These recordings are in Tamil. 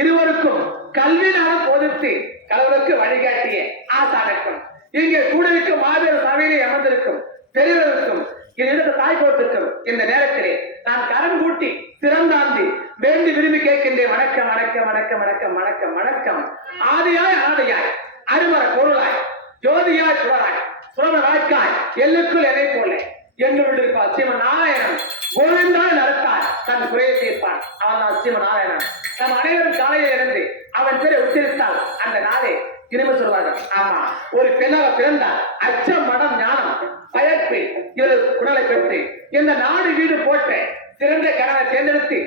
இருவருக்கும் கல்வியால் போதித்து கடவுளுக்கு வழிகாட்டிய ஆசானுக்கும் இங்கே கூடியிருக்கும் மாபெரும் சபையிலே அமர்ந்திருக்கும் பெரியவர்களுக்கும் என்னிடத்த தாய்கோத்திற்கும் இந்த நேரத்திலே நான் கரம் கூட்டி சிறந்தாந்தி வேண்டி விரும்பி கேட்கின்றேன். வணக்கம் வணக்கம் வணக்கம் வணக்கம் வணக்கம் வணக்கம். ஆதியாய் அனாதையாய் அருமர பொருளாய் ஜோதியாய் சுடராய் சுரம வாய்க்காய் எல்லுக்குள் எதை போல என்று கொண்டிருப்பார் ஸ்ரீமன் நாராயணன். கோவிந்தாய் நடத்தார் தன் குறையை தீர்ப்பான். அவன் தான் ஸ்ரீமன் நாராயணன். நம் அனைவரும் காலையில் இருந்து அவன் பேரை உச்சரித்தால் அந்த நாளே திரும்ப சொல்வார்கள். ஆமா, ஒரு பெண்ணாக பிறந்தார். அச்சம் மடம் ஞானம் பயப்பு இவரது குடலை பெற்று இந்த நாடு வீடு போட்டு சிறந்த கணவனை தேர்ந்தெடுத்து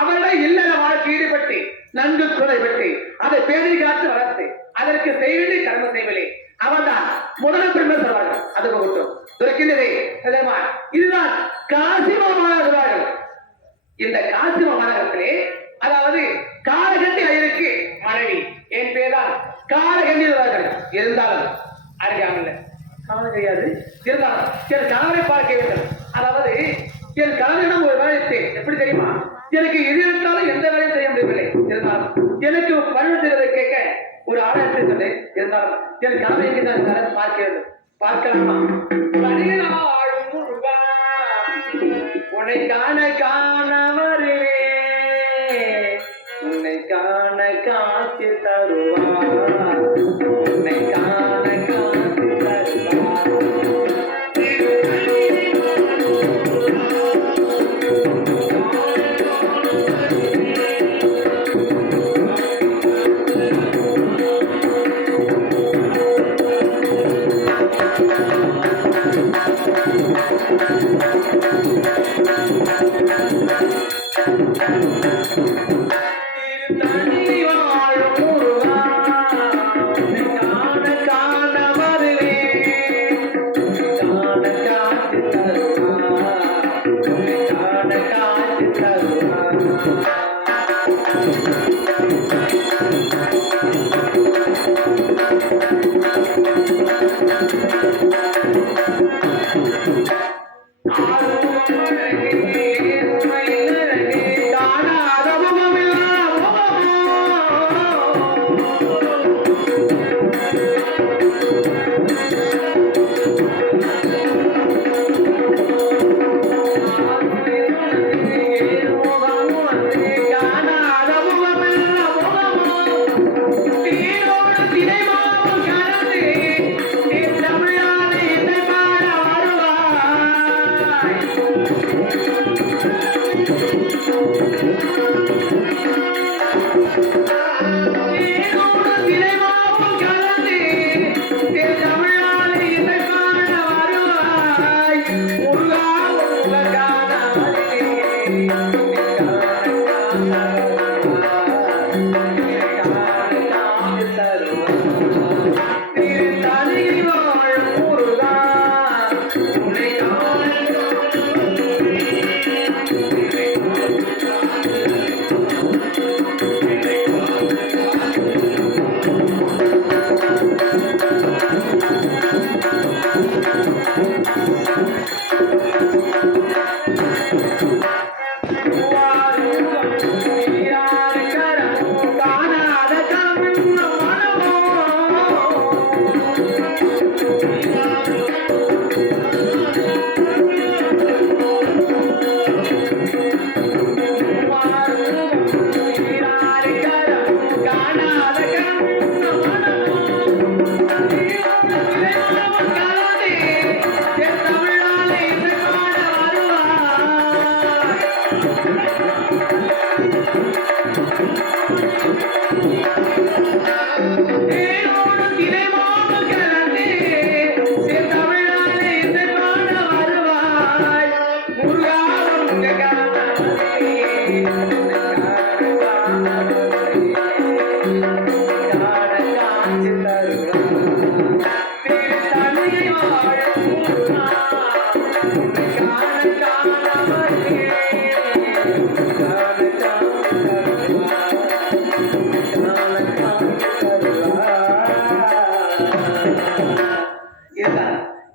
அவருடைய இல்லற வாழ்க்கை ஈடுபட்டு நன்கு குறைபட்டு அதை பேணி காத்து வளர்த்து அதற்கு செய்வது கடமை செய்வதே அவன்தான் முதல் பெருமை சொல்வார்கள். அது போகட்டும் துறக்கின்றதே. இதுதான் காசிம மாநகர்கள். இந்த காசிம மாநகரத்திலே அதாவது காலகட்டி ஐயருக்கு மனைவி என் பேர்தான் காலகண்டிவார்கள். இருந்தாலும் அறியாமல் காலம் தெரியாது. இருந்தாலும் என் கணவரை பார்க்க வேண்டும். அதாவது என் கணவனிடம் ஒரு வேலை எப்படி தெரியுமா, எனக்கு எது இருந்தாலும் எந்த வேலையும் செய்ய முடியவில்லை. இருந்தாலும் எனக்கு பணம் செய்வதை கேட்க ஒரு ஆலயத்தை சொன்னேன். இருந்தாலும் என் கணவனுக்கு நான் கடன் பார்க்க வேண்டும். பார்க்கலாமா? உன்னை காண காண வருவே, உன்னை காண காட்சி தருவார், உன்னை காண காட்சி தருவார்.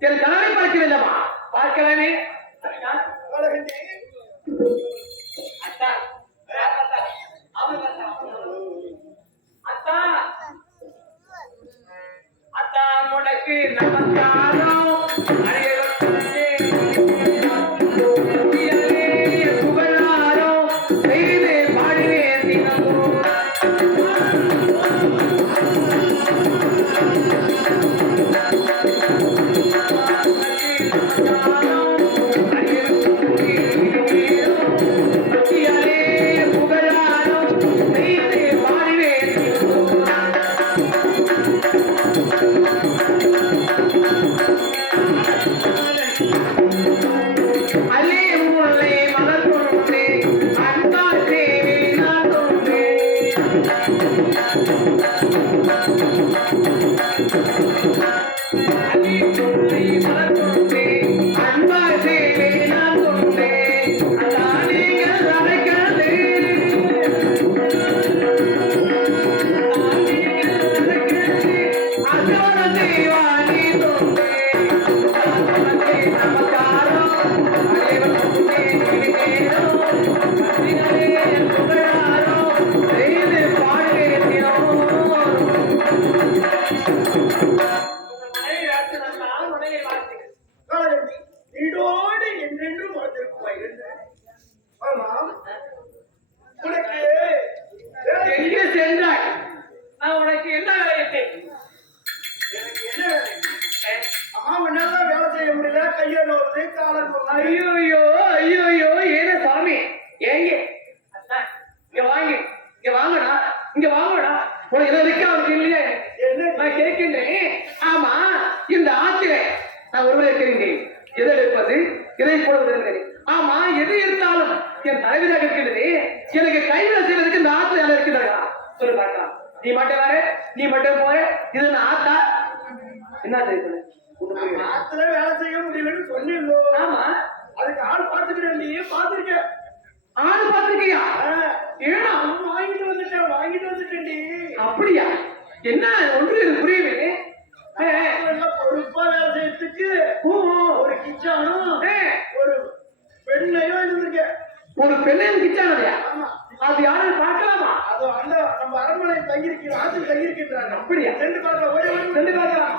என் கணவனை பார்க்க வேண்டாமா? பார்க்கலாமே. அத்தா அத்தா அத்தா உனக்கு நமஸ்காரம். I என் தலைவியாக இருக்கின்றது. எனக்கு கைவிட செய்வதற்கு இந்த ஆத்துல யாரும் இருக்கிறார்களா சொல்லு பார்க்கலாம். நீ மட்டும் வர, நீ மட்டும் போற, இது நான் ஆத்தா என்ன செய்ய ஆத்துல வேலை செய்ய முடியலன்னு சொன்னீங்களோ? ஆமா, அதுக்கு ஆள் பாத்துக்கிறேன். நீ பாத்துருக்க? ஆள் பாத்துருக்கியா? ஏன்னா வாங்கிட்டு வந்துட்டேன்டி. அப்படியா? என்ன ஒன்று எனக்கு புரியவில்லை. பொறுப்பா வேலை செய்யறதுக்கு ஒரு கிச்சானும் ஒரு பெண்ணையும் இருந்திருக்க. ஒரு பெண்ணையும் கிச்சானதையா? ஆமா. அது யாரும் பார்க்கலாமா? அது அந்த நம்ம அரண்மனை தங்கியிருக்கிற ஆற்றில் தங்கியிருக்கின்றாங்க. அப்படியா? சென்று பார்க்கலாம். சென்று பார்க்கலாம்.